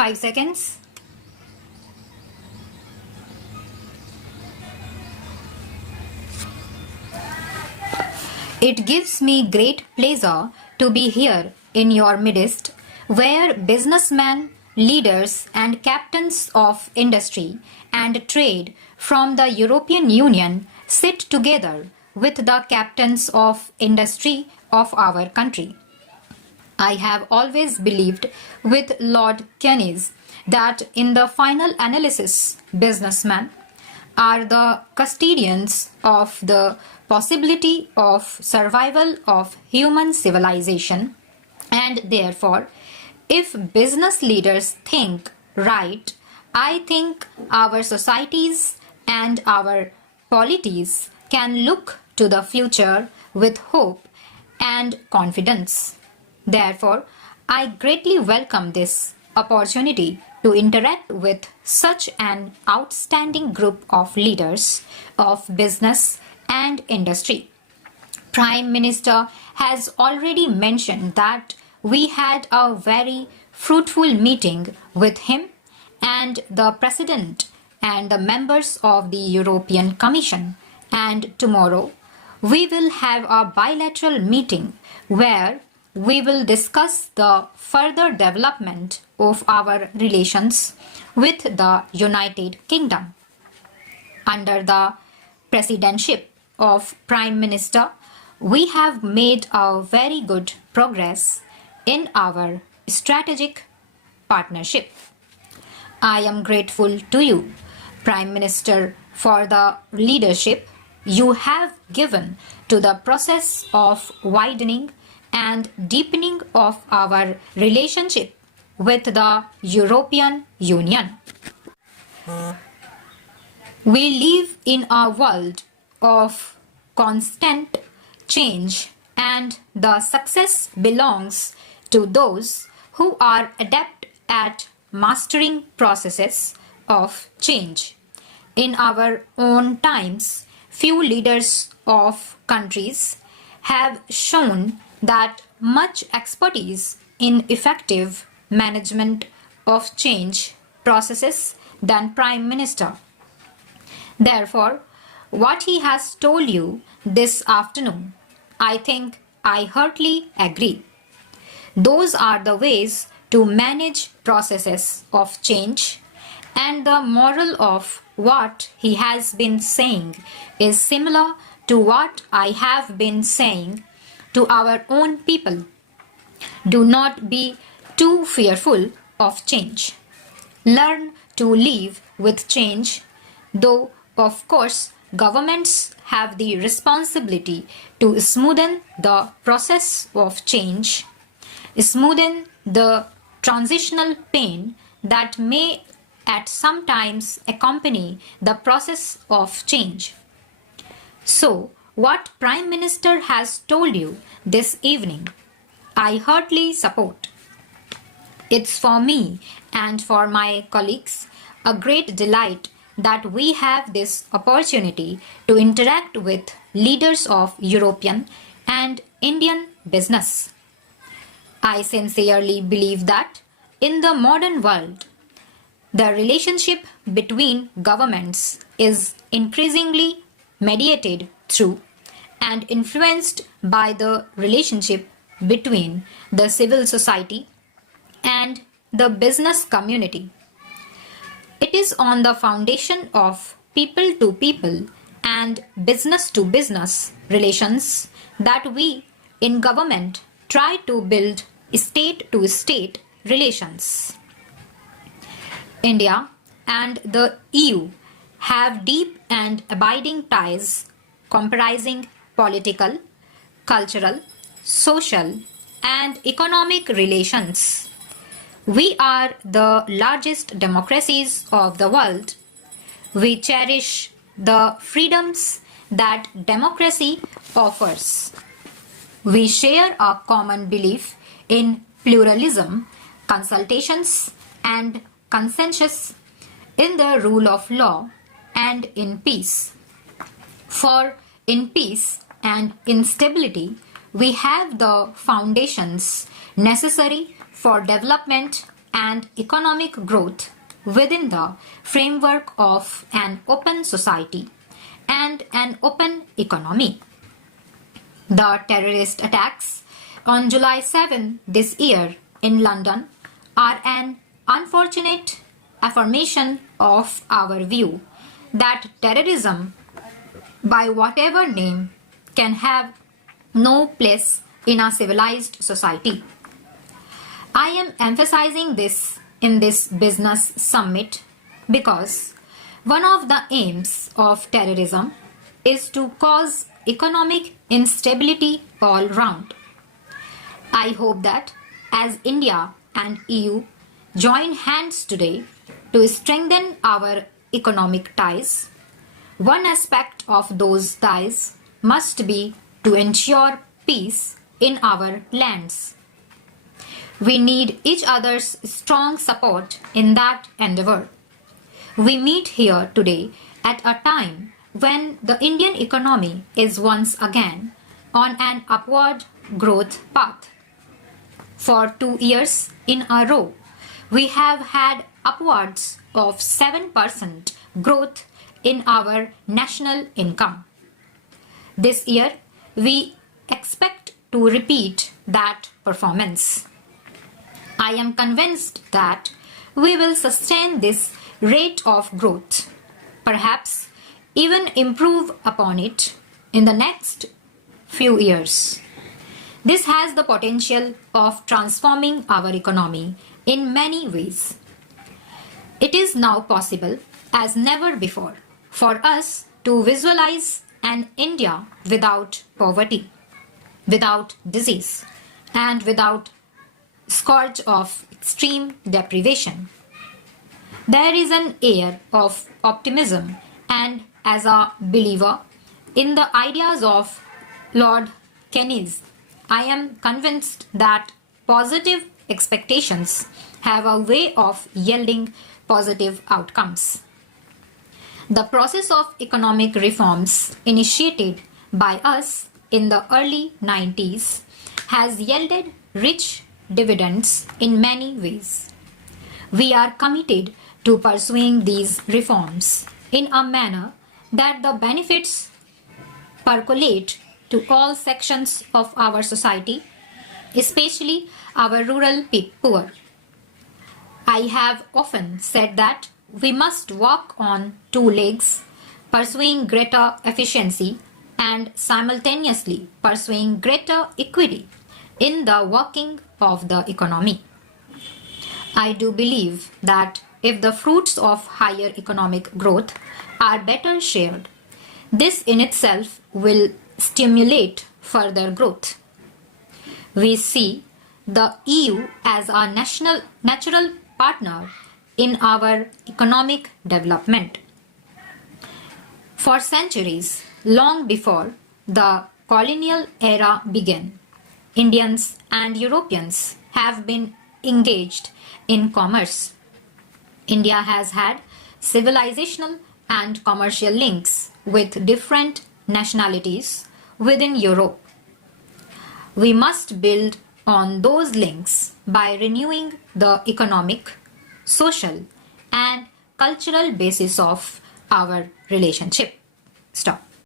5 seconds. It gives me great pleasure to be here in your midst, where businessmen, leaders, and captains of industry and trade from the European Union sit together with the captains of industry of our country. I have always believed with Lord Keynes that in the final analysis, businessmen are the custodians of the possibility of survival of human civilization, and therefore, if business leaders think right, I think our societies and our polities can look to the future with hope and confidence. Therefore, I greatly welcome this opportunity to interact with such an outstanding group of leaders of business and industry. Prime Minister has already mentioned that we had a very fruitful meeting with him and the President and the members of the European Commission, and tomorrow we will have a bilateral meeting where we will discuss the further development of our relations with the United Kingdom. Under the presidency of Prime Minister, we have made a very good progress in our strategic partnership. I am grateful to you, Prime Minister, for the leadership you have given to the process of widening and deepening of our relationship with the European Union. We live in a world of constant change, and the success belongs to those who are adept at mastering processes of change. In our own times, few leaders of countries have shown that much expertise in effective management of change processes than Prime Minister. Therefore, what he has told you this afternoon, I think I heartily agree. Those are the ways to manage processes of change, and the moral of what he has been saying is similar to what I have been saying to our own people. Do not be too fearful of change. Learn to live with change, though of course governments have the responsibility to smoothen the process of change, smoothen the transitional pain that may at some times accompany the process of change. So, what Prime Minister has told you this evening, I heartily support. It's for me and for my colleagues a great delight that we have this opportunity to interact with leaders of European and Indian business. I sincerely believe that in the modern world, the relationship between governments is increasingly mediated through and influenced by the relationship between the civil society and the business community. It is on the foundation of people to people and business to business relations that we in government try to build state to state relations. India and the EU have deep and abiding ties comprising political, cultural, social, and economic relations. We are the largest democracies of the world. We cherish the freedoms that democracy offers. We share a common belief in pluralism, consultations, and consensus, in the rule of law, and in peace. For in peace and in stability, we have the foundations necessary for development and economic growth within the framework of an open society and an open economy. The terrorist attacks on July 7 this year in London are an unfortunate affirmation of our view that terrorism, by whatever name, can have no place in a civilized society. I am emphasizing this in this business summit because one of the aims of terrorism is to cause economic instability all round. I hope that as India and EU join hands today to strengthen our economic ties, one aspect of those ties must be to ensure peace in our lands. We need each other's strong support in that endeavor. We meet here today at a time when the Indian economy is once again on an upward growth path. For 2 years in a row, we have had upwards of 7% growth in our national income. This year, we expect to repeat that performance. I am convinced that we will sustain this rate of growth, perhaps even improve upon it in the next few years. This has the potential of transforming our economy in many ways. It is now possible, as never before, for us to visualize an India without poverty, without disease, and without scourge of extreme deprivation. There is an air of optimism, and as a believer in the ideas of Lord Keynes, I am convinced that positive expectations have a way of yielding positive outcomes. The process of economic reforms initiated by us in the early 90s has yielded rich dividends in many ways. We are committed to pursuing these reforms in a manner that the benefits percolate to all sections of our society, especially our rural poor. I have often said that we must walk on two legs, pursuing greater efficiency and simultaneously pursuing greater equity in the working of the economy. I do believe that if the fruits of higher economic growth are better shared, this in itself will stimulate further growth. We see the EU as our natural partner in our economic development. For centuries, long before the colonial era began, Indians and Europeans have been engaged in commerce. India has had civilizational and commercial links with different nationalities within Europe. We must build on those links by renewing the economic, social, and cultural basis of our relationship. Stop.